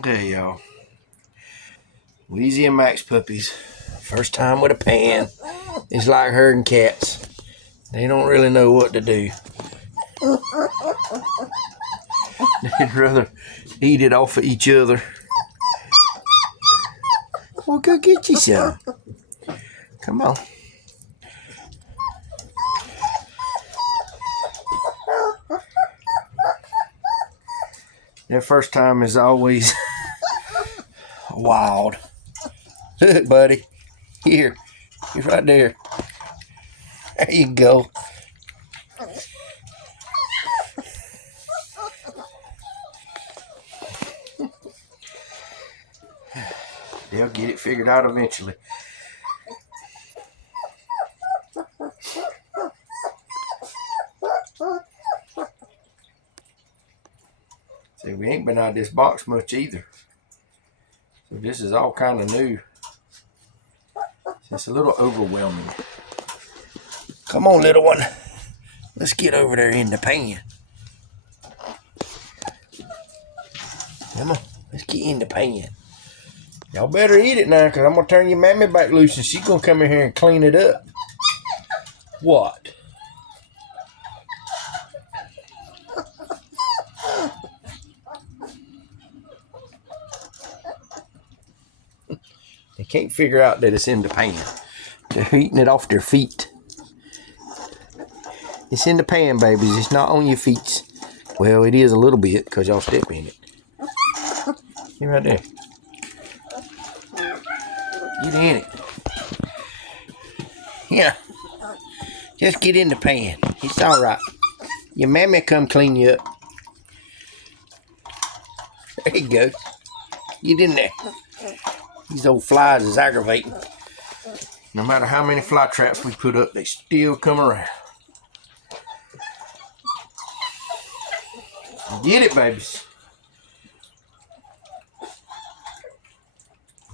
Okay, y'all. Wheezey and Max puppies. First time with a pan. It's like herding cats. They don't really know what to do. They'd rather eat it off of each other. Well, go get you some. Come on. Their first time is always wild. Look, buddy. Here. You're right there. There you go. They'll get it figured out eventually. See, we ain't been out of this box much either. So this is all kind of new. It's a little overwhelming. Come on, little one. Let's get over there in the pan. Come on, let's get in the pan. Y'all better eat it now, because I'm going to turn your mammy back loose and she's going to come in here and clean it up. What? They can't figure out that it's in the pan. They're eating it off their feet. It's in the pan, babies. It's not on your feet. Well, it is a little bit because y'all step in it. You're right there. Get in it. Yeah. Just get in the pan. It's all right. Your mammy come clean you up. There you go. Get in there. These old flies is aggravating. No matter how many fly traps we put up, they still come around. Get it, babies.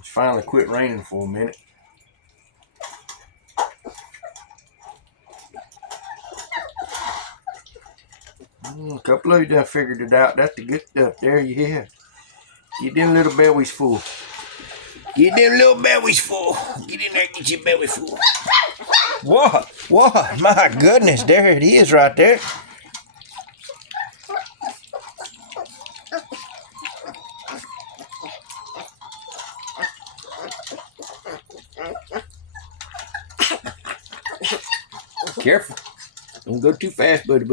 It's finally quit raining for a minute. A couple of you done figured it out. That's the good stuff there, yeah. Get them little bellies full. Get them little bellies full. Get in there, get your belly full. What? What? My goodness, there it is right there. Careful. Don't go too fast, buddy.